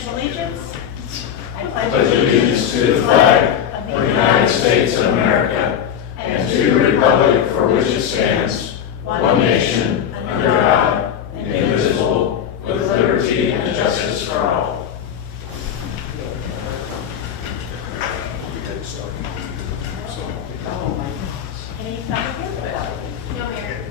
pledge allegiance. I pledge allegiance to the flag of the United States of America and to the republic for which it stands, one nation, under God, indivisible, with liberty and justice for all. Any public input? No, Mayor.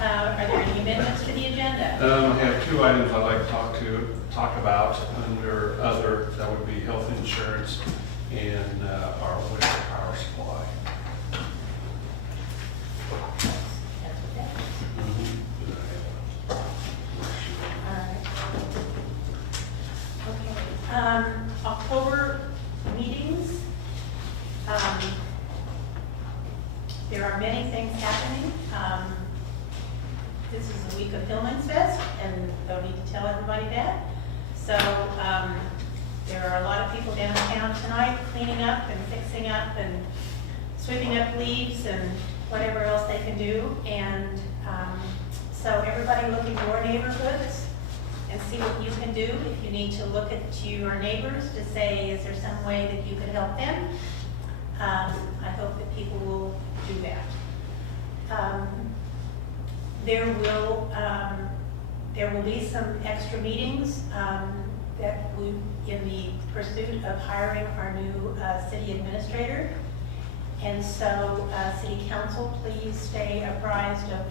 Are there any amendments to the agenda? I have two items I'd like to talk about under other. That would be health insurance and our winter power supply. That's what that is. All right. Okay. October meetings. There are many things happening. This is the week of Hillman's Fest, and don't need to tell everybody that. So there are a lot of people downtown tonight cleaning up and fixing up and sweeping up leaves and whatever else they can do. And so everybody look in your neighborhoods and see what you can do. If you need to look at your neighbors to say, is there some way that you could help them? I hope that people will do that. There will be some extra meetings that we, in the pursuit of hiring our new city administrator. And so, City Council, please stay apprised of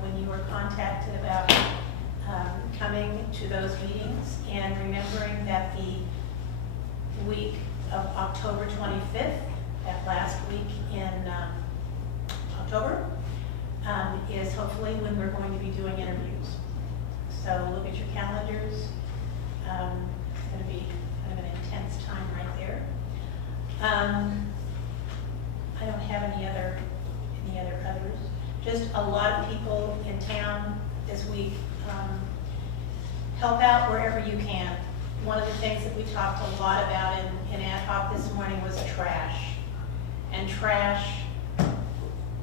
when you are contacted about coming to those meetings, and remembering that the week of October 25th, that last week in October, is hopefully when we're going to be doing interviews. So look at your calendars. It's going to be kind of an intense time right there. I don't have any other others. Just a lot of people in town this week. Help out wherever you can. One of the things that we talked a lot about in ad hoc this morning was trash. And trash,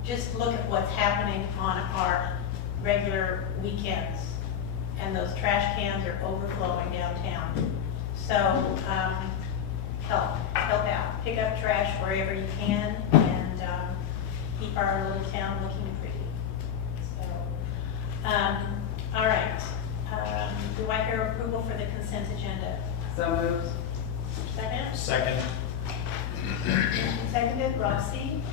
just look at what's happening on our regular weekends. And those trash cans are overflowing downtown. So help out. Pick up trash wherever you can, and keep our little town looking pretty. So, all right. Do I hear approval for the consent agenda? So moved. Second? Second. Seconded, Roxy?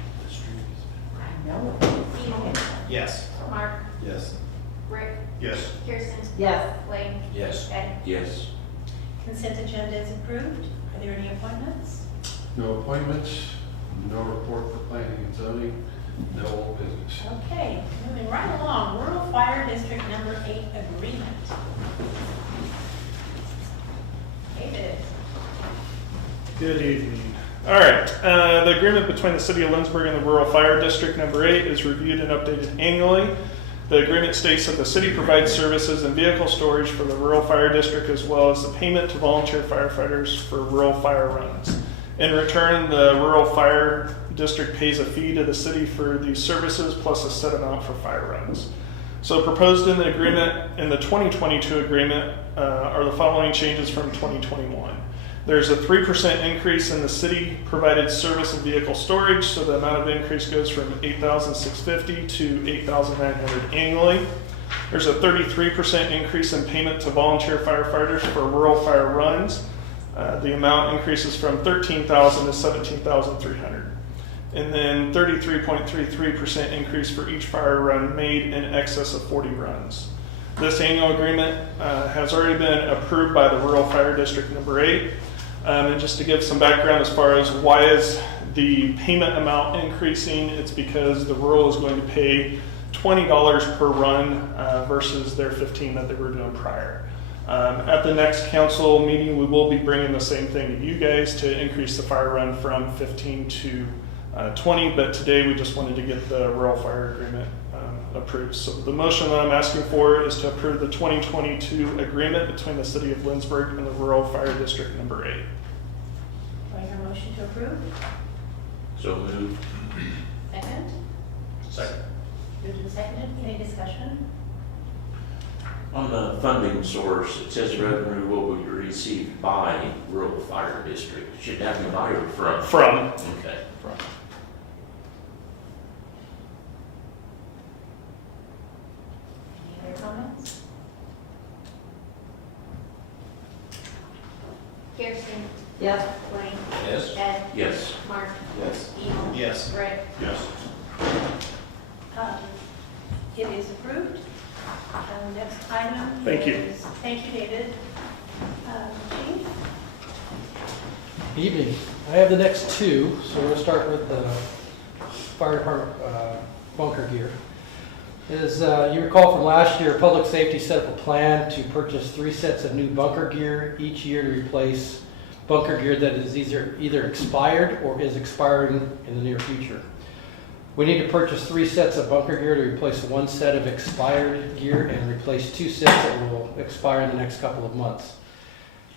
I know. Ethan? Yes. Mark? Yes. Rick? Yes. Kirsten? Yes. Blake? Yes. Betty? Yes. Consent agenda is approved. Are there any appointments? No appointments, no report for planning and zoning, no old business. Okay, moving right along, Rural Fire District Number 8 agreement. David? Good evening. All right, the agreement between the City of Lindsborg and the Rural Fire District Number 8 is reviewed and updated annually. The agreement states that the city provides services and vehicle storage for the Rural Fire District, as well as the payment to volunteer firefighters for rural fire runs. In return, the Rural Fire District pays a fee to the city for these services, plus a set amount for fire runs. So proposed in the agreement, in the 2022 agreement, are the following changes from 2021. There's a 3% increase in the city provided service and vehicle storage, so the amount of increase goes from $8,650 to $8,900 annually. There's a 33% increase in payment to volunteer firefighters for rural fire runs. The amount increases from $13,000 to $17,300. And then 33.33% increase for each fire run made in excess of 40 runs. This annual agreement has already been approved by the Rural Fire District Number 8. And just to give some background as far as why is the payment amount increasing, it's because the rural is going to pay $20 per run versus their $15 that they were doing prior. At the next council meeting, we will be bringing the same thing to you guys to increase the fire run from 15 to 20, but today we just wanted to get the rural fire agreement approved. So the motion that I'm asking for is to approve the 2022 agreement between the City of Lindsborg and the Rural Fire District Number 8. Do I hear a motion to approve? So moved. Second? Second. Moved and seconded. Any discussion? On the funding source, it says revenue will be received by rural fire district? Should that be by or from? From. Okay. Any other comments? Kirsten, Yes. Blaine, Yes. Ed, Yes. Mark, Yes. Evil, Yes. Rick. Yes. It is approved. Next item. Thank you. Thank you, David. Chief? Evening. I have the next two, so we'll start with the fire department bunker gear. As you recall from last year, Public Safety set up a plan to purchase 3 sets of new bunker gear each year to replace bunker gear that is either expired or is expiring in the near future. We need to purchase 3 sets of bunker gear to replace 1 set of expired gear and replace 2 sets that will expire in the next couple of months.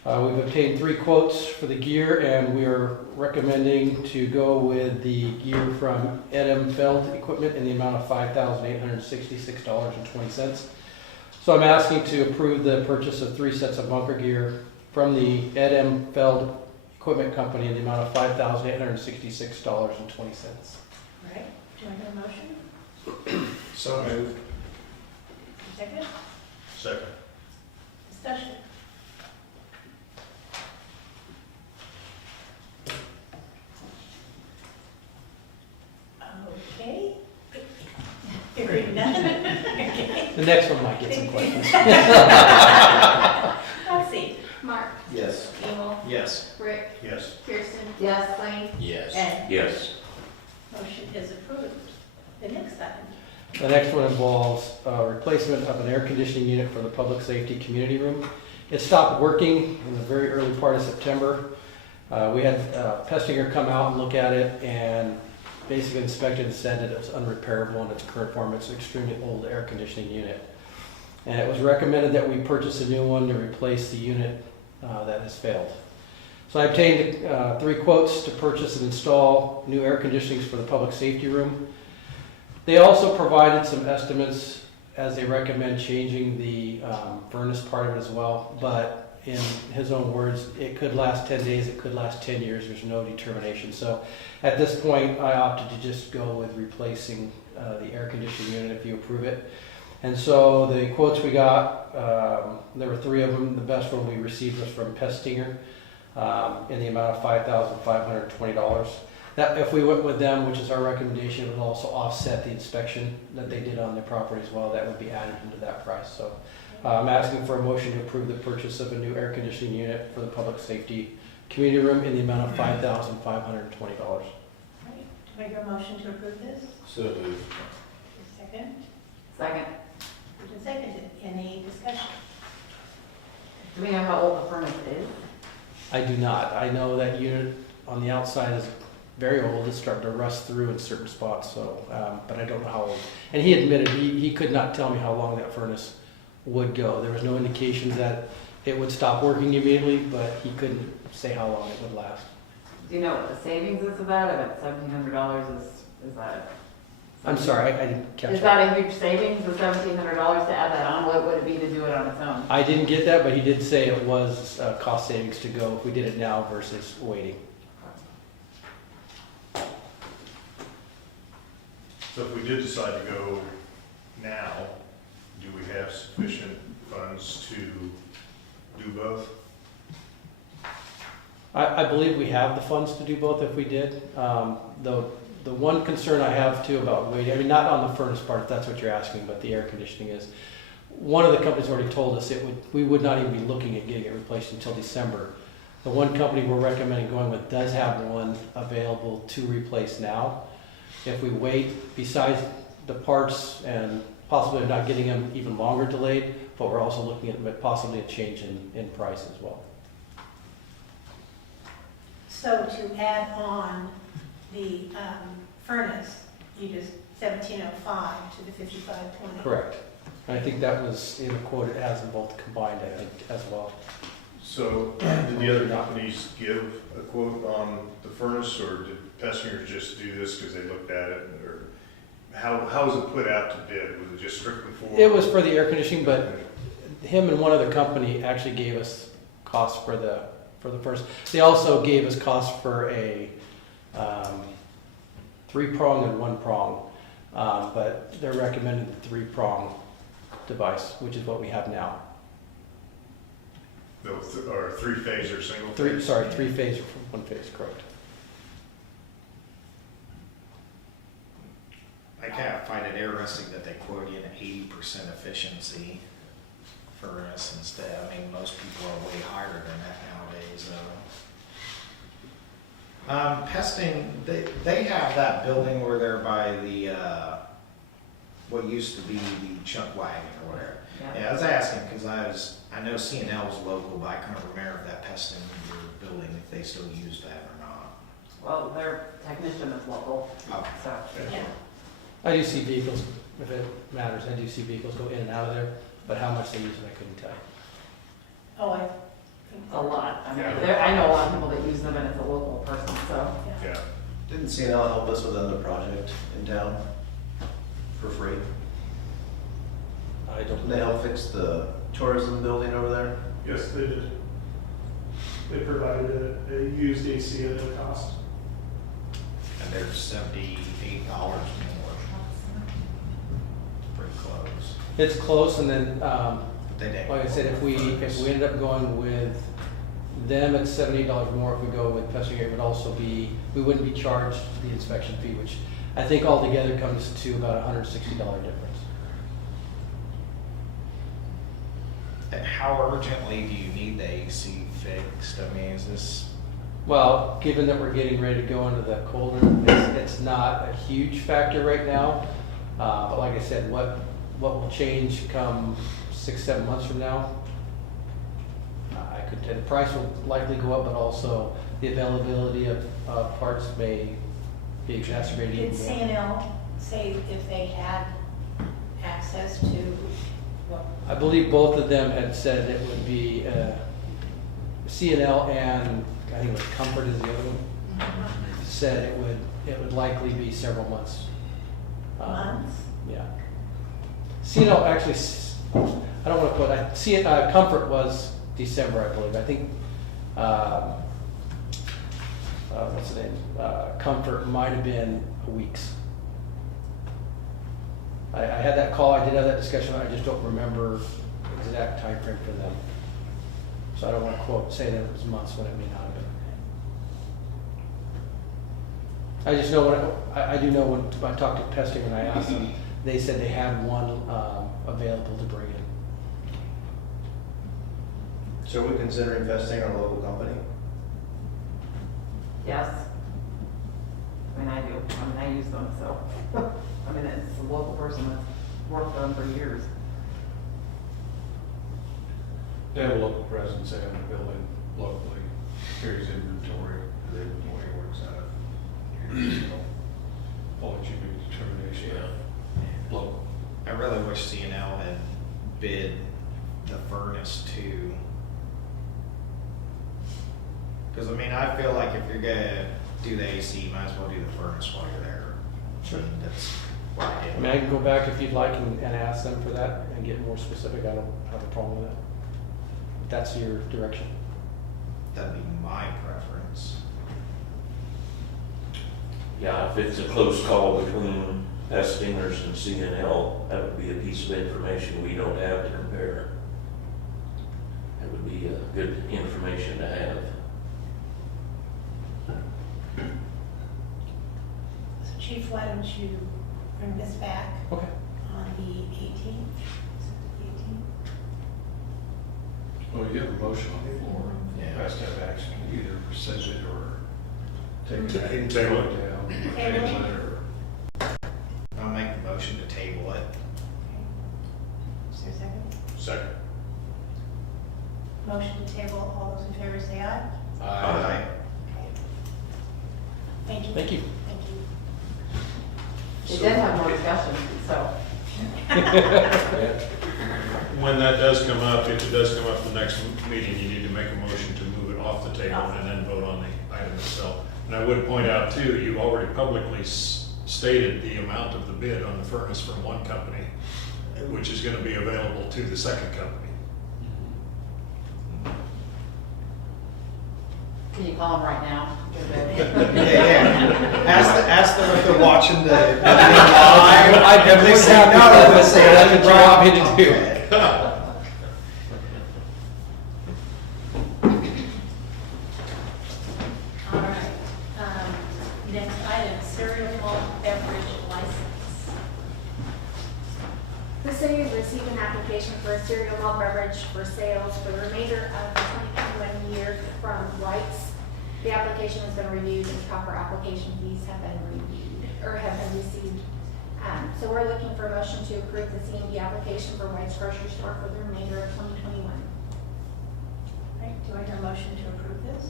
We've obtained 3 quotes for the gear, and we are recommending to go with the gear from Ed Feld Equipment in the amount of $5,866.20. So I'm asking to approve the purchase of 3 sets of bunker gear from the Ed Feld Equipment Company in the amount of $5,866.20. All right, do I hear a motion? So moved. Second? Second. Discussion? Okay. Hearing none. Okay. The next one might get some questions. Roxy? Mark, Yes. Evil, Yes. Rick, Yes. Kirsten, Yes. Blaine, Yes. Ed. Yes. Motion is approved. The next item. The next one involves replacement of an air conditioning unit for the public safety community room. It stopped working in the very early part of September. We had Pestinger come out and look at it and basically inspected and said that it was unrepairable in its current form. It's an extremely old air conditioning unit. And it was recommended that we purchase a new one to replace the unit that has failed. So I obtained 3 quotes to purchase and install new air conditionings for the public safety room. They also provided some estimates as they recommend changing the furnace part of it as well, but in his own words, it could last 10 days, it could last 10 years, there's no determination. So at this point, I opted to just go with replacing the air conditioning unit if you approve it. And so the quotes we got, there were 3 of them. The best one we received was from Pestinger in the amount of $5,520. That, if we went with them, which is our recommendation, it would also offset the inspection that they did on the property as well. That would be added into that price. So I'm asking for a motion to approve the purchase of a new air conditioning unit for the public safety community room in the amount of $5,520. All right, do I hear a motion to approve this? So moved. Second? Second. Moved and seconded. Any discussion? Do we know how old the furnace is? I do not. I know that unit on the outside is very old. It's starting to rust through in certain spots, so, but I don't know how old. And he admitted he could not tell me how long that furnace would go. There was no indications that it would stop working immediately, but he couldn't say how long it would last. Do you know what the savings is of that? If it's $1,700, is that? I'm sorry, I didn't catch Is that. that a huge savings, the $1,700 to add that on? What would it be to do it on its own? I didn't get that, but he did say it was cost savings to go if we did it now versus waiting. So if we did decide to go now, do we have sufficient funds to do both? I believe we have the funds to do both if we did. The one concern I have too about waiting, I mean, not on the furnace part, if that's what you're asking, but the air conditioning is, one of the companies already told us we would not even be looking at getting it replaced until December. The one company we're recommending going with does have one available to replace now. If we wait, besides the parts and possibly not getting them even longer delayed, but we're also looking at possibly a change in price as well. So to add on the furnace, you just 1705 to the 5520. Correct. And I think that was in the quote it has them both combined, I think, as well. So did the other companies give a quote on the furnace, or did Pessinger just do this because they looked at it? Or how was it put out to bid? Was it just strictly for? It was for the air conditioning, but him and one other company actually gave us cost for the furnace. They also gave us cost for a 3-prong and 1-prong, but they're recommending the 3-prong device, which is what we have now. Or 3-phase or single? 3-phase or 1-phase, correct. I kind of find it interesting that they quote you an 80% efficiency furnace instead. I mean, most people are way higher than that nowadays. Pesting, they have that building where they're by the, what used to be the chuck wagon or whatever. Yeah, I was asking because I know C&L was local, but I couldn't remember if that Pesting building, if they still use that or not. Well, their technician is local, Okay. so. Yeah. I do see vehicles, if it matters, I do see vehicles go in and out of there, but how much they use it, I couldn't tell you. Oh, I think. A lot. I mean, Yeah. I know a lot of people that use them and it's a local person, so. Yeah. Didn't CNL help us with another project in town for free? I don't Didn't they help fix the tourism building over there? Yes, they did. They provided a used AC at no cost. And they're $78 more. Pretty close. It's close, and then, But they didn't like I said, if we end up going with them, it's $78 more. If we go with Pestinger, it would also be, we wouldn't be charged the inspection fee, which I think altogether comes to about $160 difference. And how urgently do you need the AC fixed? I mean, is this, Well, given that we're getting ready to go into the colder, it's not a huge factor right now. But like I said, what will change come 6-7 months from now? I could tell the price will likely go up, but also the availability of parts may be exacerbated Did even more. C&L say if they had access to what? I believe both of them had said it would be C&L and I think it was Comfort is the other one, said it would likely be several months. Months? Yeah. C&L actually, I don't want to quote, Comfort was December, I believe. I think, what's the name? Comfort might have been weeks. I had that call, I did have that discussion, I just don't remember the exact time frame for them. So I don't want to say that it was months when it may not have been. I just know I do know when I talked to Pesting and I asked them, they said they had one available to bring in. So are we considering investing in a local company? Yes. I mean, I do. I mean, I use them, so. I mean, it's a local person that's worked on for years. They have a local presence, they have a building locally, carries inventory, the inventory works out of here, so I'll let you make a determination. Local. I really wish C&L had bid the furnace too. Because I mean, I feel like if you're gonna do the AC, you might as well do the furnace while you're there. Sure. That's what I did. I mean, I can go back if you'd like and ask them for that and get more specific. I don't have a problem with that. If that's your direction. That'd be my preference. Yeah, if it's a close call between Pestingers and CNL, that would be a piece of information we don't have to compare. That would be good information to have. So Chief, why don't you bring this back Okay. on the 18th? Well, you have a motion on the floor, Yeah. has to have action, either rescind it or take it Table back, it. table it down, or Table table it. it, or I'll make the motion to table it. Is there a second? Second. Motion to table, all those in favor say aye. Aye. Okay. Thank you. Thank you. Thank you. They did have more discussion, so. When that does come up, if it does come up the next meeting, you need to make a motion to move it off the table and then vote on the item itself. And I would point out too, you already publicly stated the amount of the bid on the furnace from one company, which is going to be available to the second company. Can you call them right now? Yeah. Ask them if they're watching the meeting I live. If they say no, then say that's what you want me to do. Okay. All right. Next item, cereal malt beverage license. The city has received an application for a cereal malt beverage for sales for the remainder of the 2021 year from White's. The application has been reviewed and proper application fees have been reviewed or have been received. So we're looking for a motion to approve the CMB application for White's grocery store for the remainder of 2021. All right, do I hear a motion to approve this?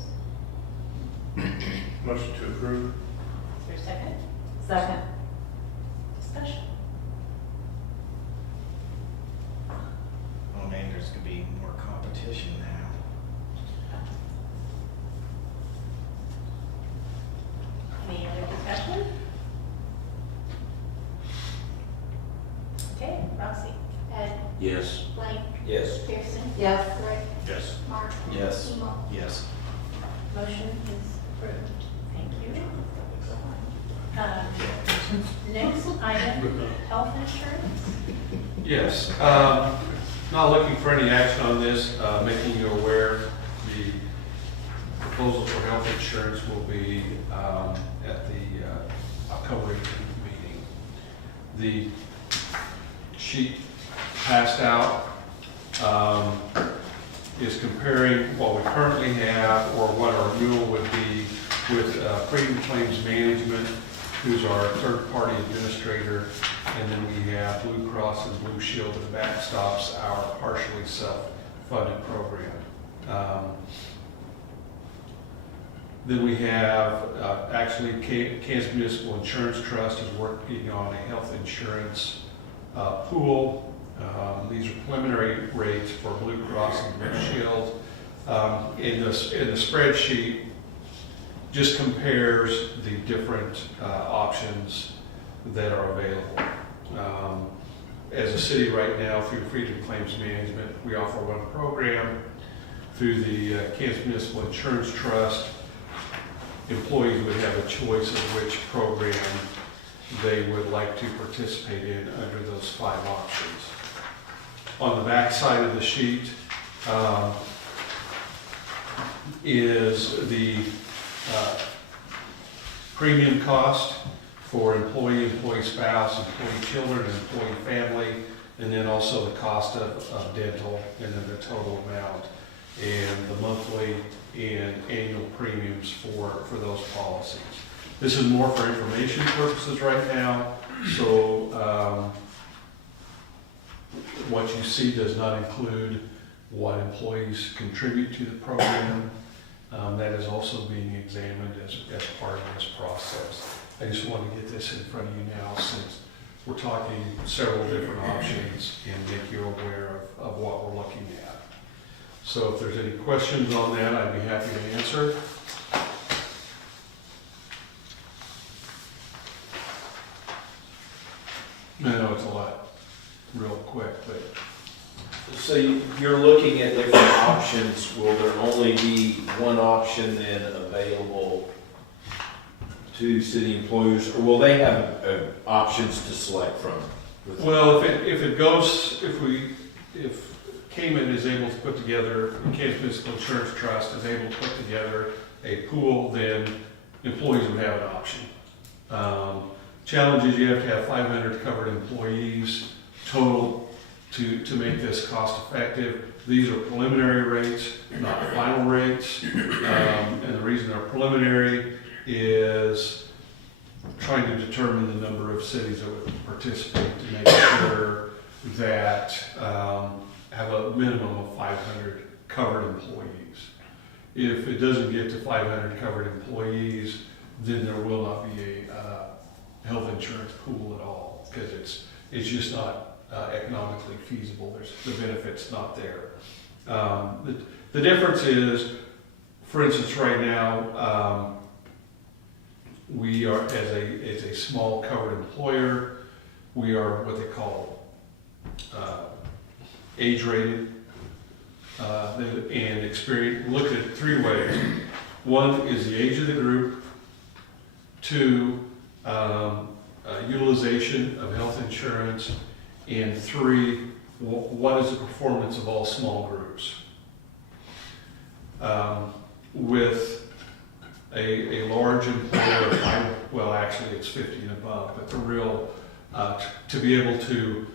Motion to approve. Is there a second? Second. Discussion. Oh man, there's gonna be more competition now. Any other discussion? Okay, Roxy. Ed. Yes. Blake. Yes. Kirsten. Yes. Rick. Yes. Mark. Yes. Emo. Yes. Motion is approved. Thank you. Next item, health insurance. Yes, not looking for any action on this, making you aware, the proposal for health insurance will be at the October 18th meeting. The sheet passed out is comparing what we currently have or what our renewal would be with Premium Claims Management, who's our third-party administrator, and then we have Blue Cross and Blue Shield that backstops our partially self-funded program. Then we have, actually, Kansas Municipal Insurance Trust is working on a health insurance pool. These are preliminary rates for Blue Cross and Blue Shield. In the spreadsheet, just compares the different options that are available. As a city right now, through Freedom Claims Management, we offer one program. Through the Kansas Municipal Insurance Trust, employees would have a choice of which program they would like to participate in under those 5 options. On the back side of the sheet is the premium cost for employee, employee spouse, employee children, and employee family, and then also the cost of dental, and then the total amount, and the monthly and annual premiums for those policies. This is more for information purposes right now, so what you see does not include what employees contribute to the program. That is also being examined as part of this process. I just want to get this in front of you now, since we're talking several different options, and make you aware of what we're looking at. So if there's any questions on that, I'd be happy to answer. I know it's a lot real quick, but So you're looking at different options. Will there only be one option then available to city employees, or will they have options to select from? well, if Cayman is able to put together, Kansas Municipal Insurance Trust is able to put together a pool, then employees would have an option. Challenge is you have to have 500 covered employees total to make this cost effective. These are preliminary rates, not final rates. And the reason they're preliminary is trying to determine the number of cities that would participate to make sure that have a minimum of 500 covered employees. If it doesn't get to 500 covered employees, then there will not be a health insurance pool at all, because it's just not economically feasible. The benefit's not there. The difference is, for instance, right now, we are, as a small covered employer, we are what they call age rated and experience. Look at it 3 ways. One is the age of the group. Two, utilization of health insurance. And three, what is the performance of all small groups? With a large employer, well, actually it's 50 and above, but the real, to be able to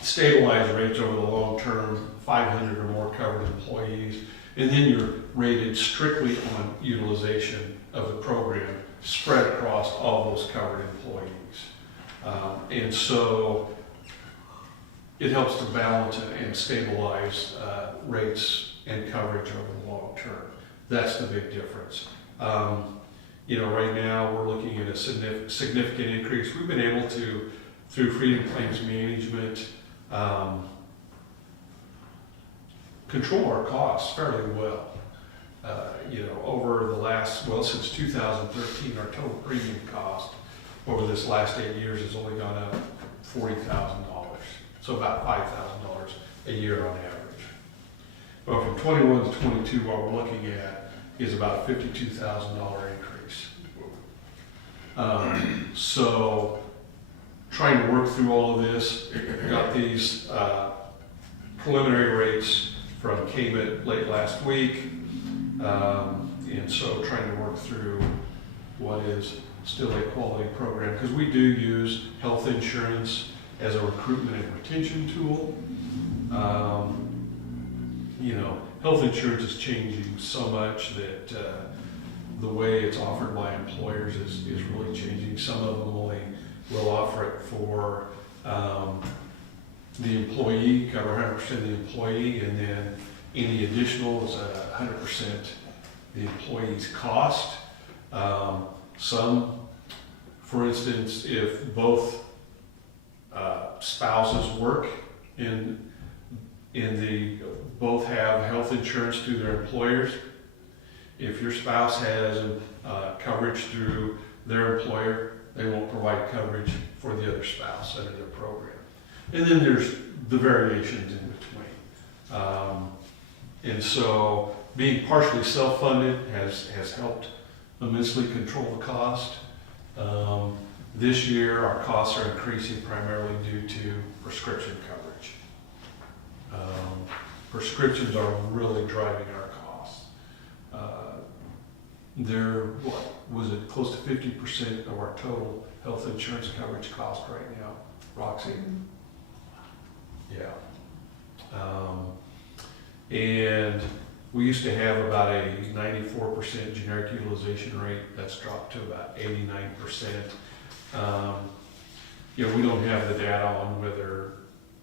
stabilize rates over the long term, 500 or more covered employees, and then you're rated strictly on utilization of the program spread across all those covered employees. And so it helps to balance and stabilize rates and coverage over the long term. That's the big difference. Right now we're looking at a significant increase. We've been able to, through Freedom Claims Management, control our costs fairly well. Over the last, since 2013, our total premium cost over this last 8 years has only gone up $40,000. So about $5,000 a year on average. But from 21 to 22, what we're looking at is about a $52,000 increase. So trying to work through all of this, got these preliminary rates from KMIT late last week. And so trying to work through what is still a quality program, because we do use health insurance as a recruitment and retention tool. Health insurance is changing so much that the way it's offered by employers is really changing. Some of them only will offer it for the employee, cover 100% of the employee, and then any additional is 100% the employee's cost. Some, for instance, if both spouses work both have health insurance through their employers, if your spouse has coverage through their employer, they won't provide coverage for the other spouse under their program. And then there's the variations in between. And so being partially self-funded has helped immensely control the cost. This year, our costs are increasing primarily due to prescription coverage. Prescriptions are really driving our costs. They're, close to 50% of our total health insurance coverage cost right now, Roxy? Yeah. And we used to have about a 94% generic utilization rate. That's dropped to about 89%. We don't have the data on whether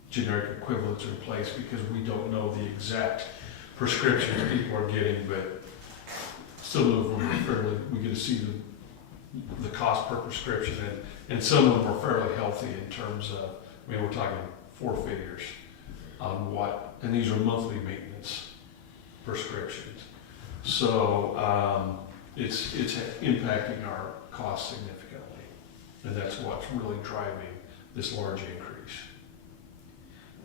generic equivalents are in place because we don't know the exact prescriptions people are getting, but some of them are fairly, we get to see the cost per prescription, and some of them are fairly healthy in terms of, we're talking 4 figures on and these are monthly maintenance prescriptions. So it's impacting our costs significantly, and that's what's really driving this large increase.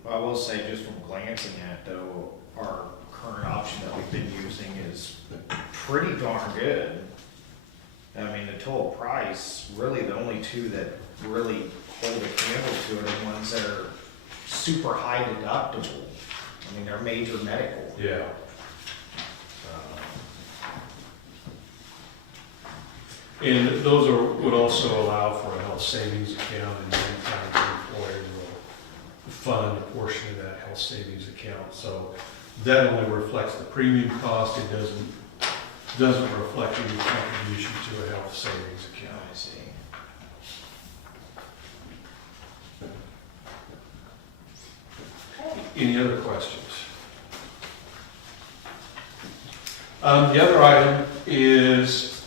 Well, I will say, just from glancing at though, our current option that we've been using is pretty darn good. I mean, the total price, really the only two that really hold a candle to it are ones that are super high deductible. I mean, they're major medical. Yeah. And those would also allow for a health savings account, and many times the employer will fund a portion of that health savings account. So that only reflects the premium cost. It doesn't reflect any contribution to a health savings account. I see. Any other questions? The other item is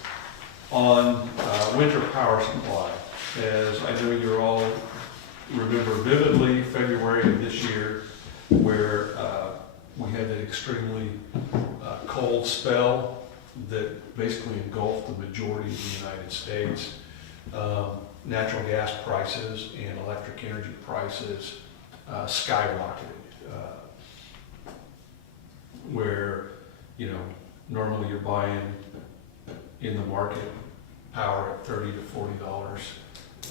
on winter power supply. As I know you all remember vividly, February of this year, where we had that extremely cold spell that basically engulfed the majority of the United States. Natural gas prices and electric energy prices skyrocketed, where Normally you're buying in the market power at $30 to $40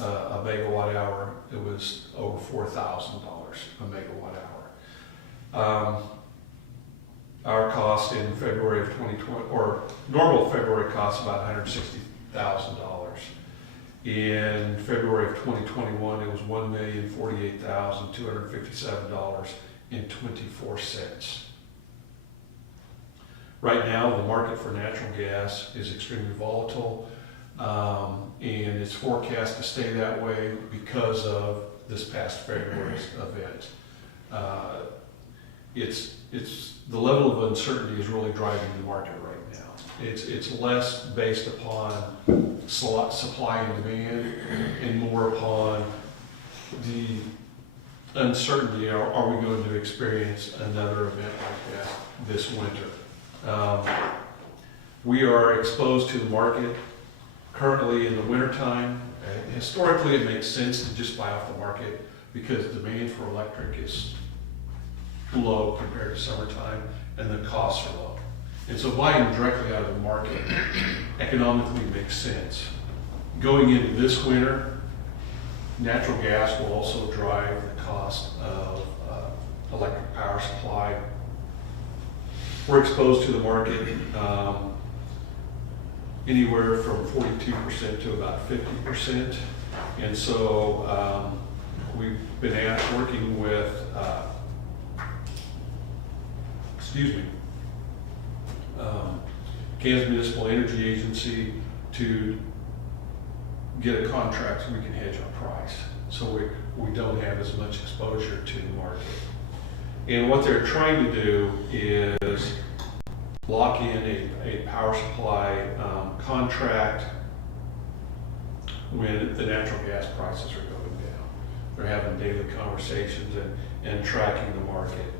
a megawatt hour. It was over $4,000 a megawatt hour. Our cost in February of 2020, or normal February cost about $160,000. In February of 2021, it was $1,048,257.24. Right now, the market for natural gas is extremely volatile, and it's forecast to stay that way because of this past February's event. It's the level of uncertainty is really driving the market right now. It's less based upon supply and demand and more upon the uncertainty. Are we going to experience another event like that this winter? We are exposed to the market currently in the wintertime. Historically, it makes sense to just buy off the market because demand for electric is low compared to summertime and the costs are low. And so buying directly out of the market economically makes sense. Going into this winter, natural gas will also drive the cost of electric power supply. We're exposed to the market anywhere from 42% to about 50%. And so we've been working with Kansas Municipal Energy Agency to get a contract so we can hedge our price, so we don't have as much exposure to the market. And what they're trying to do is lock in a power supply contract when the natural gas prices are going down. They're having daily conversations and tracking the market.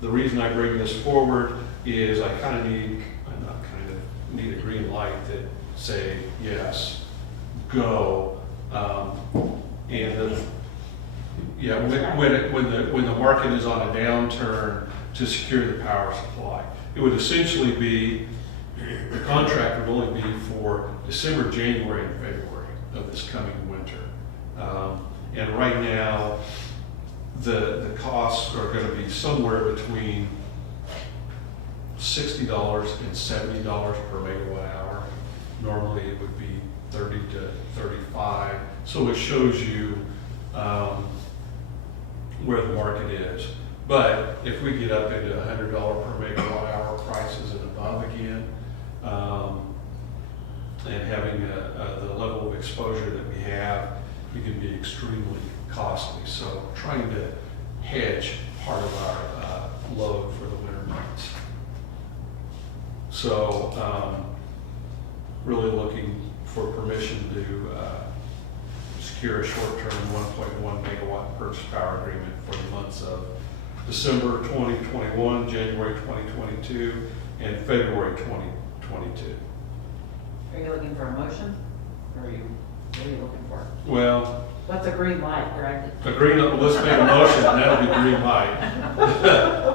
The reason I bring this forward is I need a green light that say, yes, go. When the market is on a downturn, to secure the power supply. It would essentially be, the contract would only be for December, January, and February of this coming winter. And right now, the costs are going to be somewhere between $60 and $70 per megawatt hour. Normally it would be 30 to 35. So it shows you where the market is. But if we get up into $100 per megawatt hour prices and above again, and having the level of exposure that we have, it can be extremely costly. So trying to hedge part of our load for the winter months. So really looking for permission to secure a short-term 1.1 megawatt purchase power agreement for the months of December 2021, January 2022, and February 2022. Are you looking for a motion? Or what are you looking for? Well, What's a green light, Greg? let's make a motion, and that'll be green light.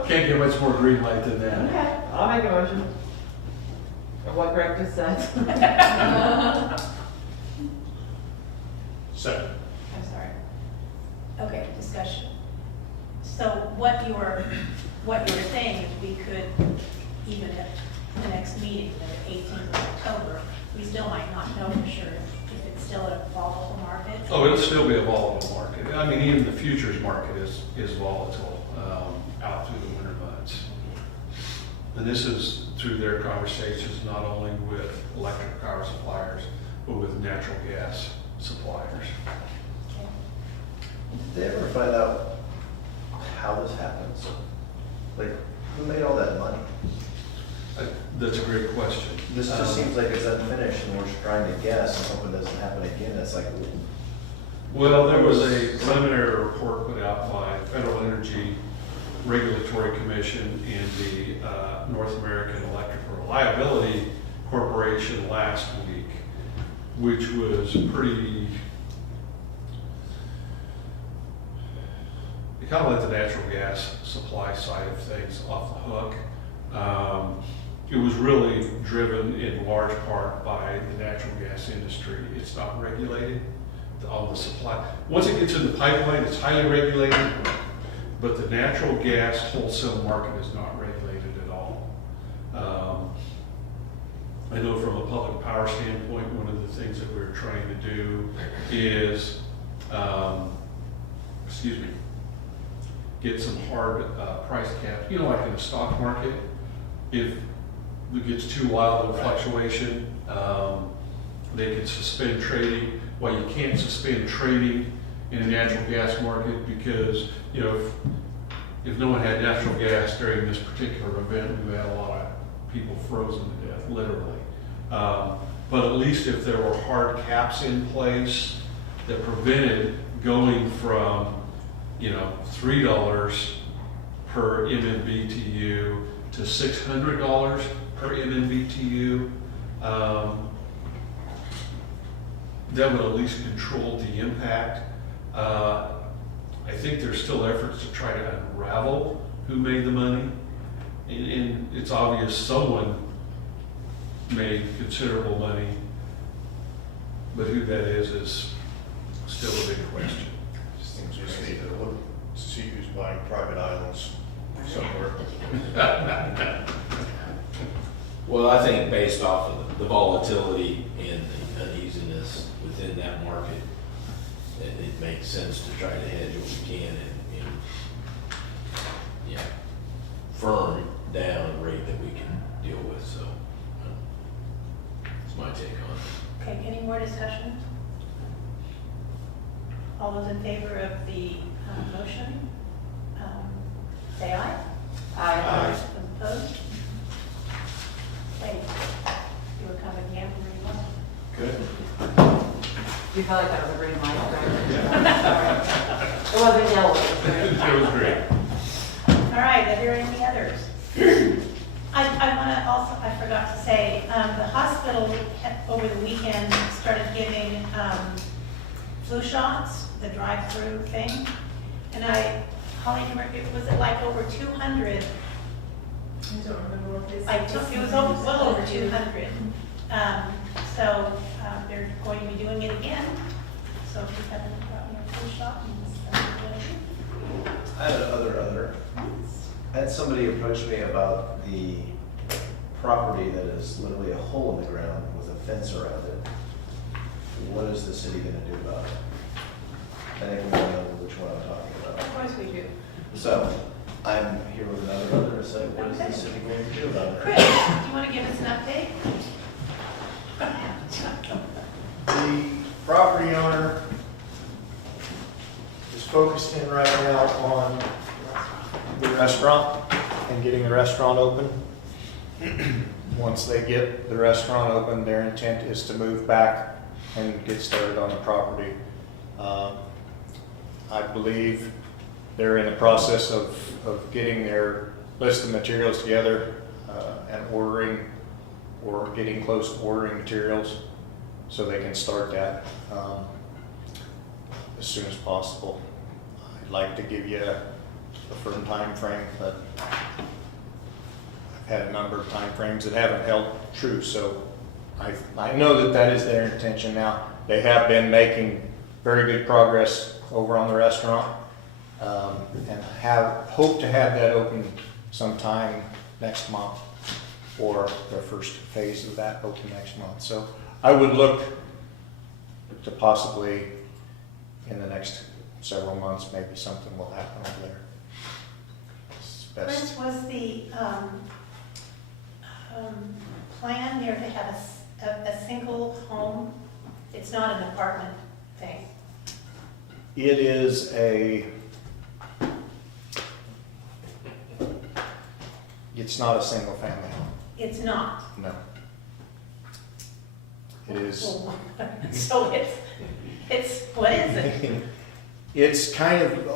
Can't get much more green light than that. Okay, I'll make a motion. Of what Greg just said. Second. I'm sorry. Okay, discussion. So what you're saying is we could, even at the next meeting, the 18th of October, we still might not know for sure if it's still a volatile market. Oh, it'll still be a volatile market. I mean, even the futures market is volatile out through the winter months. And this is through their conversations, not only with electric power suppliers, but with natural gas suppliers. Okay. Did they ever find out how this happens? Like, who made all that money? That's a great question. This just seems like it's unfinished and we're just trying to guess and hope it doesn't happen again. It's like, Well, there was a preliminary report put out by Federal Energy Regulatory Commission and the North American Electrical Reliability Corporation last week, which was pretty, it kind of let the natural gas supply side of things off the hook. it was really driven in large part by the natural gas industry. It's not regulated, all the supply. Once it gets in the pipeline, it's highly regulated, but the natural gas wholesale market is not regulated at all. I know from a public power standpoint, one of the things that we're trying to do is, get some hard price caps, like in the stock market. If it gets too wild of fluctuation, they can suspend trading. Well, you can't suspend trading in a natural gas market because, if no one had natural gas during this particular event, we had a lot of people frozen to death, literally. But at least if there were hard caps in place that prevented going from, $3 per MMBTU to $600 per MMBTU, that would at least control the impact. I think there's still efforts to try to unravel who made the money. And it's obvious someone made considerable money, but who that is still a big question. Just need to look to see who's buying private islands somewhere. Well, I think based off of the volatility and the uneasiness within that market, it makes sense to try to hedge what we can and firm down a rate that we can deal with. So that's my take on it. Okay, any more discussion? All those in favor of the motion, say aye. Aye. Those opposed? Okay, you were kind of gambling well. Good. You felt like that was a green light, right? It wasn't yellow. It was great. All right, are there any others? I want to also, I forgot to say, the hospital over the weekend started giving flu shots, the drive-through thing. And Holly, was it like over 200? I don't remember what this. It was well over 200. So they're going to be doing it again. So if you haven't gotten your flu shot, I had I had somebody approach me about the property that is literally a hole in the ground with a fence around it. What is the city gonna do about it? I think we all know which one I'm talking about. Of course we do. So, I'm here with another brother to say, what is the city going to do about it? Chris, do you want to give us an update? The property owner is focused in right now on the restaurant and getting the restaurant open. Once they get the restaurant open, their intent is to move back and get started on the property. I believe they're in the process of getting their list of materials together and ordering or getting close to ordering materials so they can start that as soon as possible. I'd like to give you a firm time frame, but I've had a number of time frames that haven't held true, so I know that is their intention now. They have been making very good progress over on the restaurant and hope to have that open sometime next month, or the first phase of that open next month. So I would look to possibly in the next several months, maybe something will happen over there. It's best. Chris, was the plan there to have a single home? It's not an apartment thing. It is it's not a single family home. It's not. No. It is. So it's what is it? It's kind of,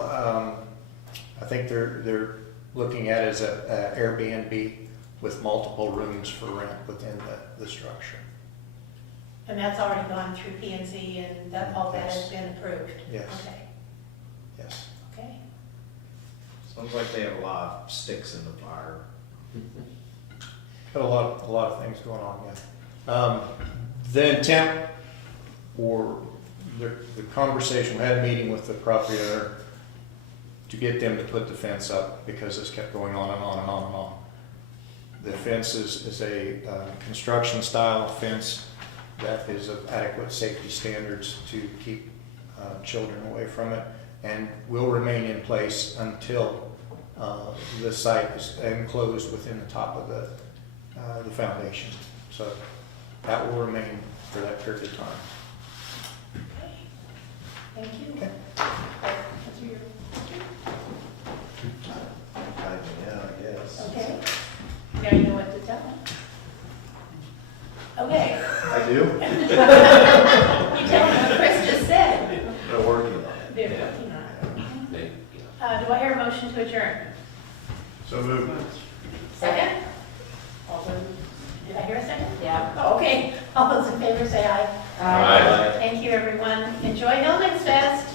I think they're looking at it as a Airbnb with multiple rooms for rent within the structure. And that's already gone through P&Z and all that has been approved? Yes. Okay, Yes. okay. Sounds like they have a lot of sticks in the fire. Got a lot of things going on, yeah. The intent or the conversation, we had a meeting with the property owner to get them to put the fence up because this kept going on and on and on and on. The fence is a construction style fence that is of adequate safety standards to keep children away from it and will remain in place until the site is enclosed within the top of the foundation. So that will remain for that period of time. Thank you. Okay. That's your- Yeah, I guess. Okay, now you know what to tell them. Okay, I do? you tell them what Chris just said. They're working on it. They're working on it. They- Do I hear a motion to adjourn? So moved. Second? All those, did I hear a second? Yeah. Oh, okay, all those in favor say aye. Aye. Thank you, everyone. Enjoy Hillman's Fest.